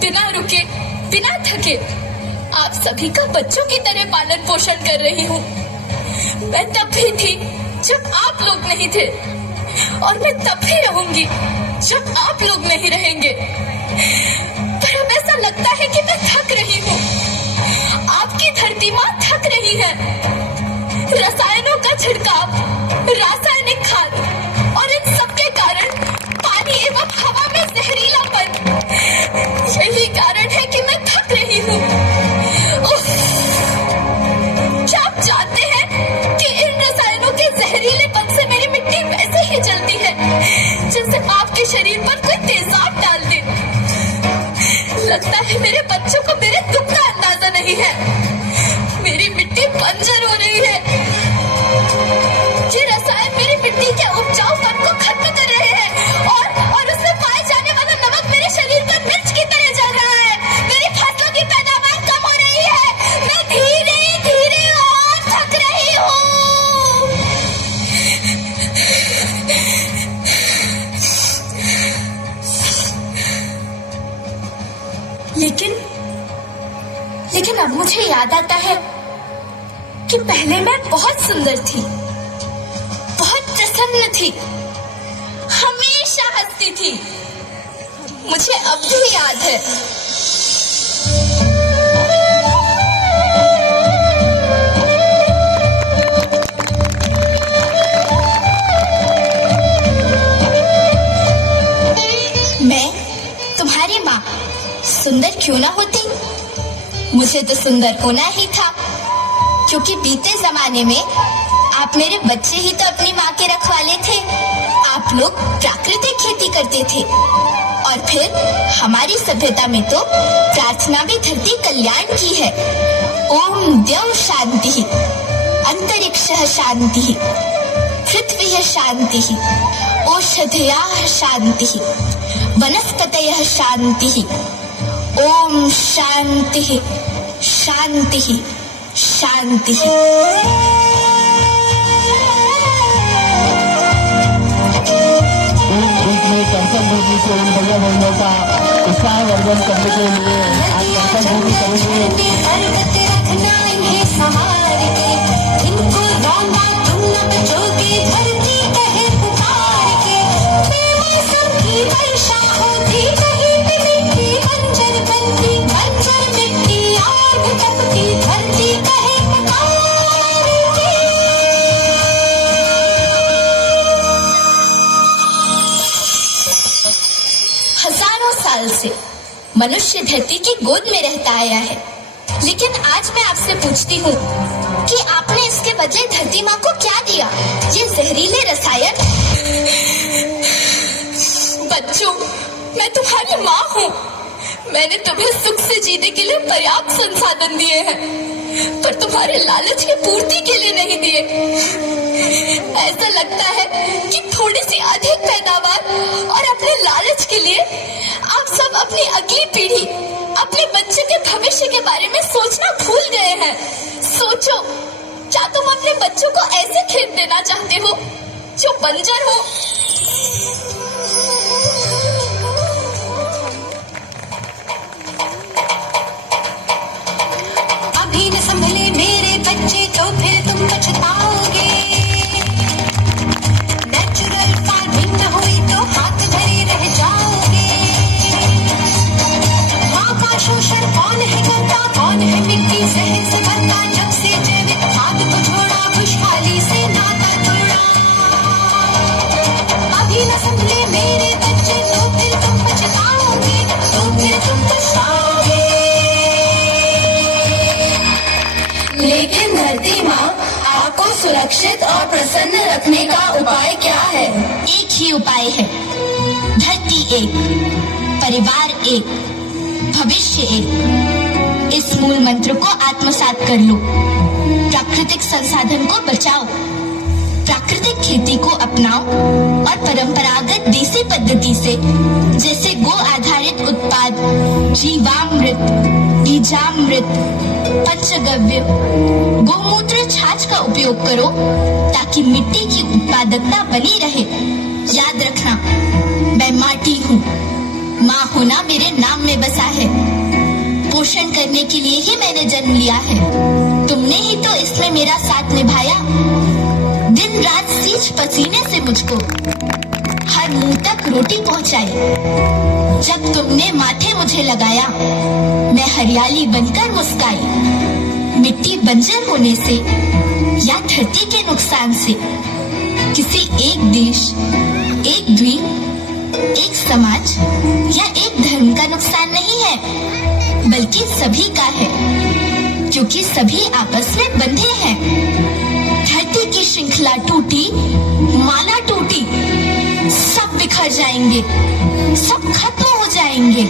बिना रुके, बिना थके आप सभी का बच्चों की तरह पालन पोषण कर रही हूँ। मैं तब भी थी जब आप लोग नहीं थे, और मैं तब भी रहूंगी जब आप लोग नहीं रहेंगे। पर अब ऐसा लगता है कि मैं थक रही हूँ। आपकी धरती माँ थक रही है। रसायनों का छिड़काव, रासायनिक खाद और इन सब के कारण पानी एवं हवा में जहरीलापन, यही कारण है कि मैं थक रही हूँ। क्या आप जानते हैं कि इन रसायनों के जहरीलेपन से मेरी मिट्टी वैसे ही जलती है जैसे आपके शरीर पर कोई तेजाब डाल दे। लगता है मेरे बच्चों को मेरे दुख का अंदाजा नहीं है। मेरी मिट्टी बंजर हो रही है। ये रसायन मेरी मिट्टी के उपजाऊपन को खत्म कर रहे हैं और उसमें पाए जाने वाला नमक मेरे शरीर पर मिर्च की तरह जल रहा है। मेरी फसलों की पैदावार कम हो रही है। मैं धीरे धीरे और थक रही हूँ। लेकिन अब मुझे याद आता है कि पहले मैं बहुत सुंदर थी, बहुत प्रसन्न थी, हमेशा हंसती थी। मुझे अब भी याद है। मैं तुम्हारी माँ सुंदर क्यों ना होती, मुझे तो सुंदर होना ही था, क्योंकि बीते जमाने में आप मेरे बच्चे ही तो अपनी माँ के रखवाले थे। आप लोग प्राकृतिक खेती करते थे, और फिर हमारी सभ्यता में तो प्रार्थना भी धरती कल्याण की है। ओम द्यौ शांति, अंतरिक्षः शांति, पृथ्वी शांति, औषधयः शांति, वनस्पतयः शांति। ओम शांति शांति शांति। कंचन भूमि के उन भैया बहनों का उत्साहवर्धन करने के लिए आज कंचन भूमि करेंगे। हजारों साल से मनुष्य धरती की गोद में रहता आया है, लेकिन आज मैं आपसे पूछती हूँ कि आपने इसके बदले धरती माँ को क्या दिया? ये जहरीले रसायन। बच्चों, मैं तुम्हारी माँ हूँ। मैंने तुम्हें सुख से जीने के लिए पर्याप्त संसाधन दिए हैं, पर तुम्हारे लालच की पूर्ति के लिए नहीं दिए। ऐसा लगता है कि थोड़ी सी अधिक पैदावार और अपने लालच के लिए आप सब अपनी अगली पीढ़ी, अपने बच्चे के भविष्य के बारे में सोचना भूल गए हैं। सोचो, क्या तुम अपने बच्चों को ऐसे खेत देना चाहते हो जो बंजर हो? अभी न संभले मेरे बच्चे तो फिर तुम पछताओगे। नेचुरल फार्मिंग न हुई तो हाथ धरे रह जाओगे। माँ का शोषण कौन है करता, कौन है मिट्टी जहर से भरता? जब से जैविक खाद को छोड़ा, खुशहाली से नाता जोड़ा। अभी न संभले मेरे बच्चे तो फिर तुम पछताओगे, तो फिर तुम पछताओगे। लेकिन धरती माँ, आपको सुरक्षित और प्रसन्न रखने का उपाय क्या है? एक ही उपाय है। धरती एक, परिवार एक, भविष्य एक। इस मूल मंत्र को आत्मसात कर लो। प्राकृतिक संसाधन को बचाओ, प्राकृतिक खेती को अपनाओ और परंपरागत देसी पद्धति से, जैसे गो आधारित उत्पाद, जीवामृत, बीजामृत, पंचगव्य, गोमूत्र, छाछ का उपयोग करो, ताकि मिट्टी की उत्पादकता बनी रहे। याद रखना, मैं माटी हूँ, माँ होना मेरे नाम में बसा है। पोषण करने के लिए ही मैंने जन्म लिया है। तुमने ही तो इसमें मेरा साथ निभाया। दिन रात सींच पसीने से मुझको हर मुंह तक रोटी पहुंचाई। जब तुमने माथे मुझे लगाया, मैं हरियाली बनकर मुस्काई। मिट्टी बंजर होने से या धरती के नुकसान से किसी एक देश, एक द्वीप, एक समाज या एक धर्म का नुकसान नहीं है, बल्कि सभी का है, क्योंकि सभी आपस में बंधे हैं। धरती की श्रृंखला टूटी, माला टूटी, सब बिखर जाएंगे, सब खत्म हो जाएंगे।